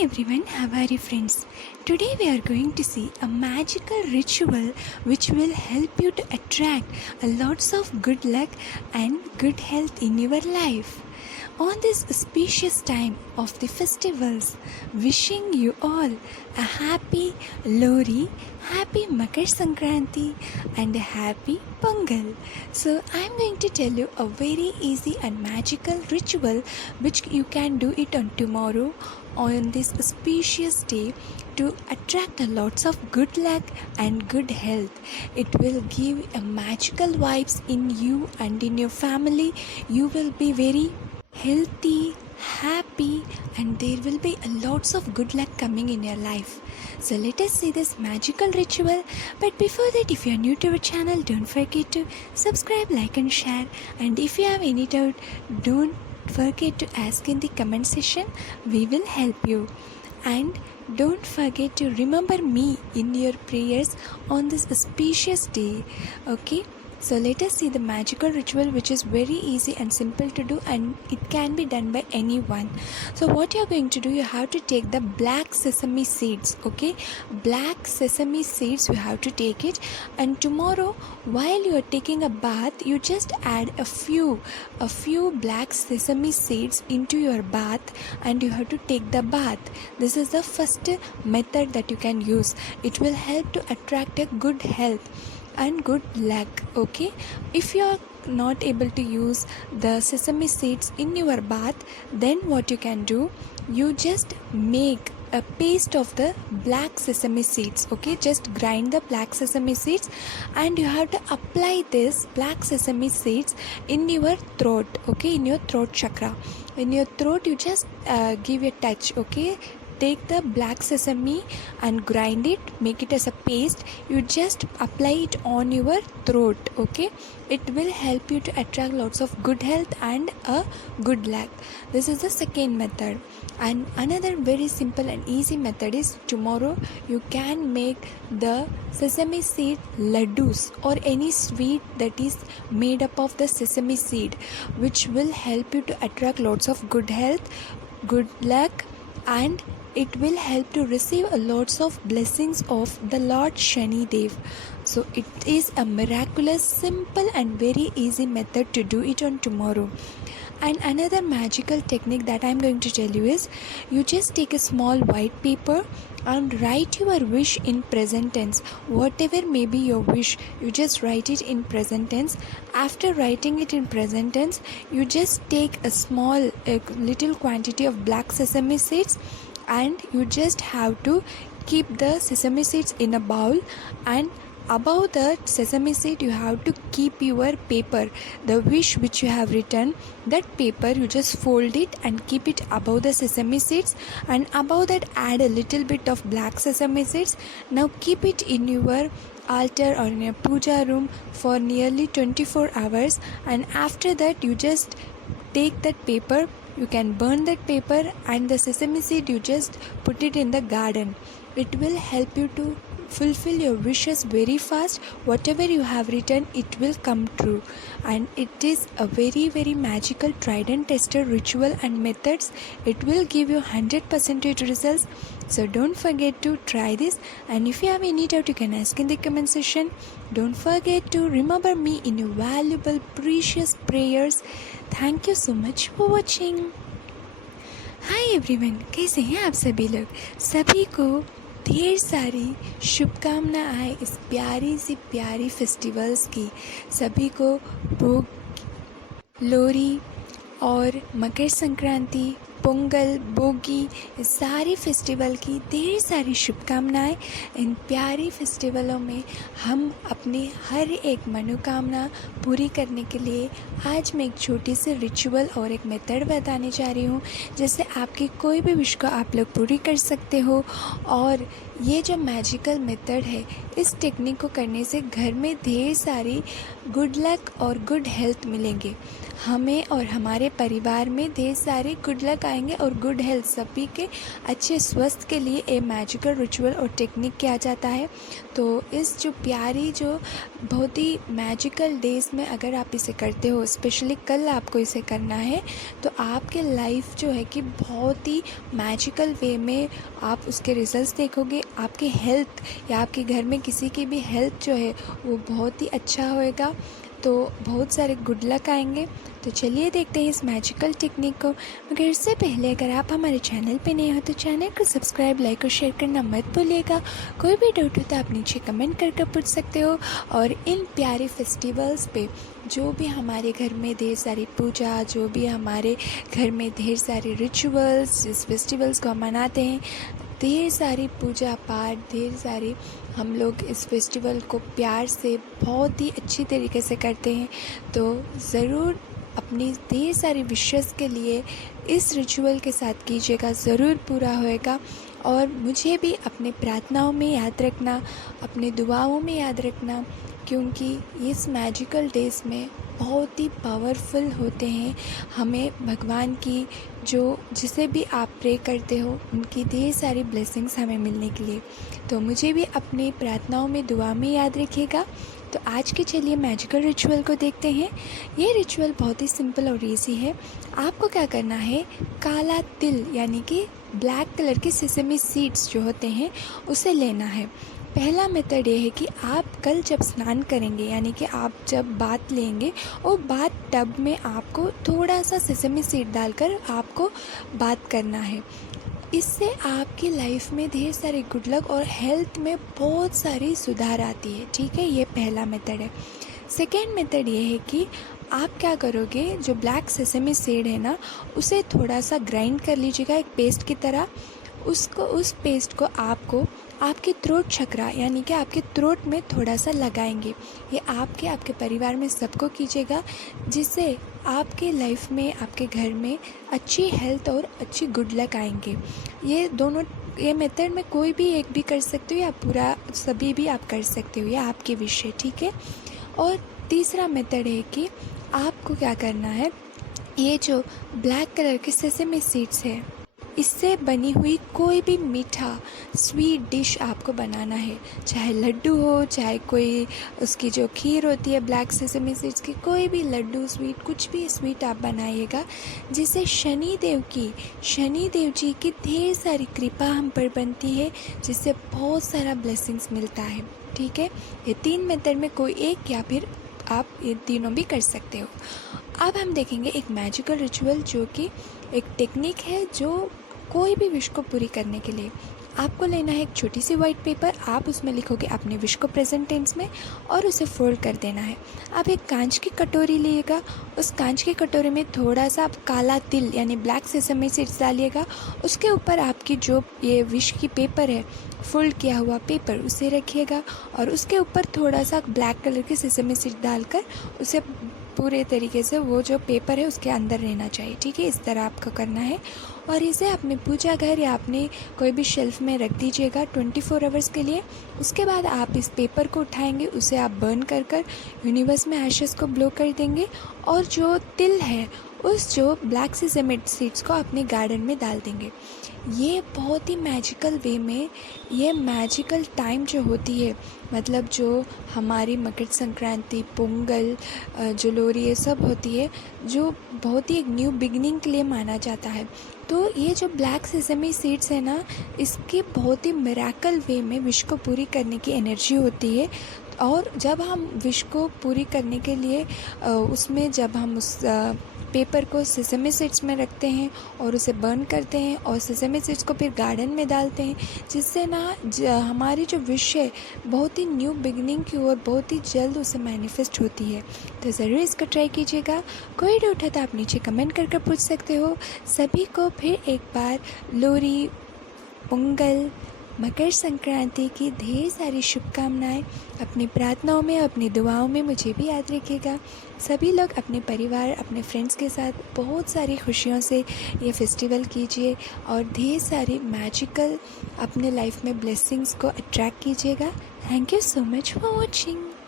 everyone, how are you friends? Today we are going to see a magical ritual which will help you to attract a lots of good luck and good health in your life. On this auspicious time of the festivals, wishing you all a happy Lohri, happy Makar Sankranti and a happy Pongal. So I am going to tell you a very easy and magical ritual which you can do it on tomorrow on this auspicious day to attract a lots of good luck and good health. It will give a magical vibes in you and in your family. You will be very healthy, happy, and there will be a lots of good luck coming in your life. So let us see this magical ritual. But before that, if you are new to our channel, don't forget to subscribe, like and share. And if you have any doubt, don't forget to ask in the comment section. We will help you. And don't forget to remember me in your prayers on this auspicious day. Okay? So let us see the magical ritual, which is very easy and simple to do, and it can be done by anyone. So what you are going to do, you have to take the black sesame seeds. Okay, black sesame seeds, you have to take it, and tomorrow while you are taking a bath, you just add a few black sesame seeds into your bath, and you have to take the bath. This is the first method that you can use. It will help to attract a good health and good luck. Okay, if you are not able to use the sesame seeds in your bath, then what you can do, you just make a paste of the black sesame seeds. Okay, just grind the black sesame seeds, and you have to apply this black sesame seeds in your throat. Okay, in your throat chakra, in your throat, you just give a touch. Okay, take the black sesame and grind it, make it as a paste. You just apply it on your throat. Okay, it will help you to attract lots of good health and a good luck. This is the second method. And another very simple and easy method is, tomorrow you can make the sesame seed laddus or any sweet that is made up of the sesame seed, which will help you to attract lots of good health, good luck, and it will help to receive a lots of blessings of the Lord Shani Dev. So it is a miraculous, simple and very easy method to do it on tomorrow. And another magical technique that I am going to tell you is, you just take a small white paper and write your wish in present tense. Whatever may be your wish, you just write it in present tense. After writing it in present tense, you just take a little quantity of black sesame seeds, and you just have to keep the sesame seeds in a bowl, and above the sesame seed you have to keep your paper, the wish which you have written. That paper you just fold it and keep it above the sesame seeds, and above that add a little bit of black sesame seeds. Now keep it in your altar or in your puja room for nearly 24 hours, and after that you just take that paper, you can burn that paper, and the sesame seed you just put it in the garden. It will help you to fulfill your wishes very fast. Whatever you have written, it will come true. And it is a very, very magical, tried and tested ritual and methods. It will give you 100% results. So don't forget to try this. And if you have any doubt, you can ask in the comment section. Don't forget to remember me in your valuable, precious prayers. Thank you so much for watching. Hi everyone, कैसे हैं आप सभी लोग? सभी को ढेर सारी शुभकामनाएं इस प्यारी सी प्यारी फेस्टिवल्स की। सभी को भोग, लोहरी और मकर संक्रांति, पोंगल, बोगी, इस सारी फेस्टिवल की ढेर सारी शुभकामनाएं। इन प्यारी फेस्टिवलों में हम अपनी हर एक मनोकामना पूरी करने के लिए आज मैं एक छोटी सी रिचुअल और एक मेथड बताने जा रही हूँ, जिससे आपकी कोई भी विश को आप लोग पूरी कर सकते हो। और ये जो मैजिकल मेथड है, इस टेक्निक को करने से घर में ढेर सारी गुड लक और गुड हेल्थ मिलेंगे। हमें और हमारे परिवार में ढेर सारे गुड लक आएंगे और गुड हेल्थ, सभी के अच्छे स्वास्थ्य के लिए ये मैजिकल रिचुअल और टेक्निक किया जाता है। तो इस जो प्यारी जो बहुत ही मैजिकल डेज में अगर आप इसे करते हो, स्पेशली कल आपको इसे करना है, तो आपके लाइफ जो है कि बहुत ही मैजिकल वे में आप उसके रिजल्ट्स देखोगे। आपकी हेल्थ या आपके घर में किसी की भी हेल्थ जो है वो बहुत ही अच्छा होएगा, तो बहुत सारे गुड लक आएंगे। तो चलिए देखते हैं इस मैजिकल टेक्निक को। मगर इससे पहले अगर आप हमारे चैनल पे नए हो तो चैनल को सब्सक्राइब, लाइक और शेयर करना मत भूलिएगा। कोई भी डाउट हो तो आप नीचे कमेंट करके पूछ सकते हो। और इन प्यारे फेस्टिवल्स पे जो भी हमारे घर में ढेर सारी पूजा, जो भी हमारे घर में ढेर सारे रिचुअल्स, इस फेस्टिवल्स को हम मनाते हैं, ढेर सारी पूजा पाठ, ढेर सारी हम लोग इस फेस्टिवल को प्यार से बहुत ही अच्छी तरीके से करते हैं। तो ज़रूर अपनी ढेर सारी विशेस के लिए इस रिचुअल के साथ कीजिएगा, ज़रूर पूरा होएगा। और मुझे भी अपने प्रार्थनाओं में याद रखना, अपने दुआओं में याद रखना, क्योंकि इस मैजिकल डेज में बहुत ही पावरफुल होते हैं। हमें भगवान की जो जिसे भी आप प्रे करते हो उनकी ढेर सारी ब्लेसिंग्स हमें मिलने के लिए। तो मुझे भी अपनी प्रार्थनाओं में, दुआ में याद रखिएगा। तो आज के चलिए मैजिकल रिचुअल को देखते हैं। ये रिचुअल बहुत ही सिंपल और इजी है। आपको क्या करना है, काला तिल यानी कि ब्लैक कलर के सेसमी सीड्स जो होते हैं उसे लेना है। पहला मेथड ये है कि आप कल जब स्नान करेंगे, यानी कि आप जब बाथ लेंगे, और बाथ टब में आपको थोड़ा सा सेसमी सीड डालकर आपको बाथ करना है। इससे आपकी लाइफ में ढेर सारे गुड लक और हेल्थ में बहुत सारी सुधार आती है। ठीक है, ये पहला मेथड है। सेकेंड मेथड ये है कि आप क्या करोगे, जो ब्लैक सेसमी सीड है ना, उसे थोड़ा सा ग्राइंड कर लीजिएगा एक पेस्ट की तरह। उस पेस्ट को आपको आपके थ्रोट चक्रा यानी कि आपके थ्रोट में थोड़ा सा लगाएंगे। ये आपके परिवार में सबको कीजिएगा, जिससे आपके लाइफ में, आपके घर में अच्छी हेल्थ और अच्छी गुड लक आएंगे। ये मेथड में कोई भी एक भी कर सकते हो या पूरा सभी भी आप कर सकते हो, ये आपके विषय। ठीक है। और तीसरा मेथड है कि आपको क्या करना है, ये जो ब्लैक कलर के सेसमी सीड्स है, इससे बनी हुई कोई भी मीठा स्वीट डिश आपको बनाना है। चाहे लड्डू हो, चाहे कोई उसकी जो खीर होती है ब्लैक सेसमी सीड्स की, कोई भी लड्डू स्वीट, कुछ भी स्वीट आप बनाइएगा, जिससे शनि देव जी की ढेर सारी कृपा हम पर बनती है, जिससे बहुत सारा ब्लेसिंग्स मिलता है। ठीक है। ये 3 मेथड में कोई एक या फिर आप ये तीनों भी कर सकते हो। अब हम देखेंगे एक मैजिकल रिचुअल, जो कि एक टेक्निक है जो कोई भी विश को पूरी करने के लिए। आपको लेना है एक छोटी सी वाइट पेपर, आप उसमें लिखोगे अपने विश को प्रेजेंट टेंस में और उसे फोल्ड कर देना है। आप एक कांच की कटोरी लीजिएगा, उस कांच की कटोरी में थोड़ा सा आप काला तिल यानी ब्लैक सेसमी सीड्स डालिएगा। उसके ऊपर आपकी जो ये विश की पेपर है, फोल्ड किया हुआ पेपर, उसे रखिएगा और उसके ऊपर थोड़ा सा ब्लैक कलर की सेसमी सीड डालकर उसे पूरे तरीके से वो जो पेपर है उसके अंदर रहना चाहिए। ठीक है, इस तरह आपको करना है। और इसे अपने पूजा घर या अपने कोई भी शेल्फ में रख दीजिएगा 24 आवर्स के लिए। उसके बाद आप इस पेपर को उठाएंगे, उसे आप बर्न कर यूनिवर्स में एशेस को ब्लो कर देंगे और जो तिल है उस जो ब्लैक सेसमी सीड्स को अपने गार्डन में डाल देंगे। ये बहुत ही मैजिकल वे में, ये मैजिकल टाइम जो होती है, मतलब जो हमारी मकर संक्रांति, पोंगल, जो लोरी, ये सब होती है, जो बहुत ही एक न्यू बिगनिंग के लिए माना जाता है। तो ये जो ब्लैक सेसमी सीड्स है ना, इसकी बहुत ही मिरेकल वे में विश को पूरी करने की एनर्जी होती है। और जब हम विश को पूरी करने के लिए उसमें जब हम उस पेपर को सेसमी सीड्स में रखते हैं और उसे बर्न करते हैं और सेसमी सीड्स को फिर गार्डन में डालते हैं, जिससे ना हमारी जो विश है बहुत ही न्यू बिगनिंग की ओर बहुत ही जल्द उसे मैनिफेस्ट होती है। तो ज़रूर इसको ट्राई कीजिएगा। कोई डाउट है तो आप नीचे कमेंट करके पूछ सकते हो। सभी को फिर एक बार लोरी, पोंगल, मकर संक्रांति की ढेर सारी शुभकामनाएं। अपनी प्रार्थनाओं में, अपनी दुआओं में मुझे भी याद रखिएगा। सभी लोग अपने परिवार, अपने फ्रेंड्स के साथ बहुत सारी खुशियों से ये फेस्टिवल कीजिए और ढेर सारी मैजिकल अपने लाइफ में ब्लेसिंग्स को अट्रैक्ट कीजिएगा। Thank you so much for watching.